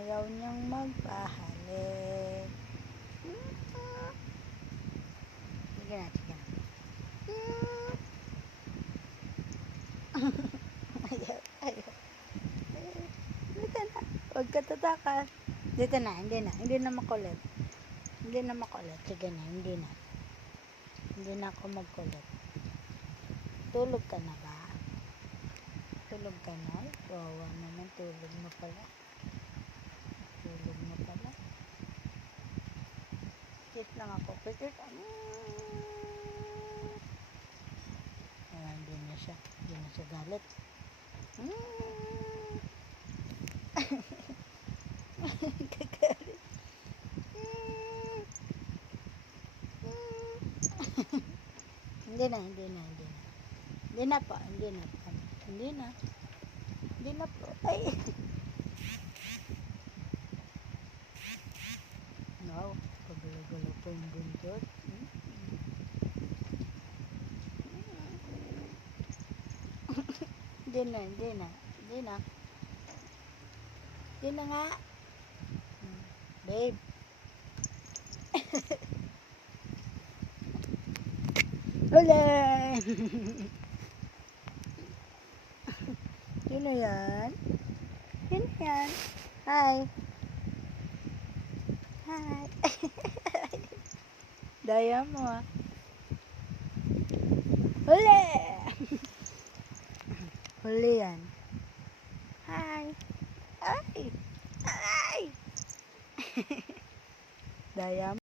Ayaw niyang magpahalik. Sige na, sige na. Ayaw. Dito na. Huwag ka tatakas. Dito na, hindi na. Hindi na makulit. Hindi na makulit. Sige na, hindi na. Hindi na ako magkulit. Tulog ka na ba? Tulog ka na? Wawa naman, tulog mo pala. Tulog mo pala. Kit lang ako. Kit. Ayan, hindi na siya. Hindi na siya galit. Kagalit. Hindi na. Hindi na po. Hindi na po. Ay. Wow, pagulog-gulog po yung buntot. Hindi na nga. Babe. Wala. Sino yan? Hi. Daya mo ah. Huli. Huli yan. Hi. Ay. Daya mo.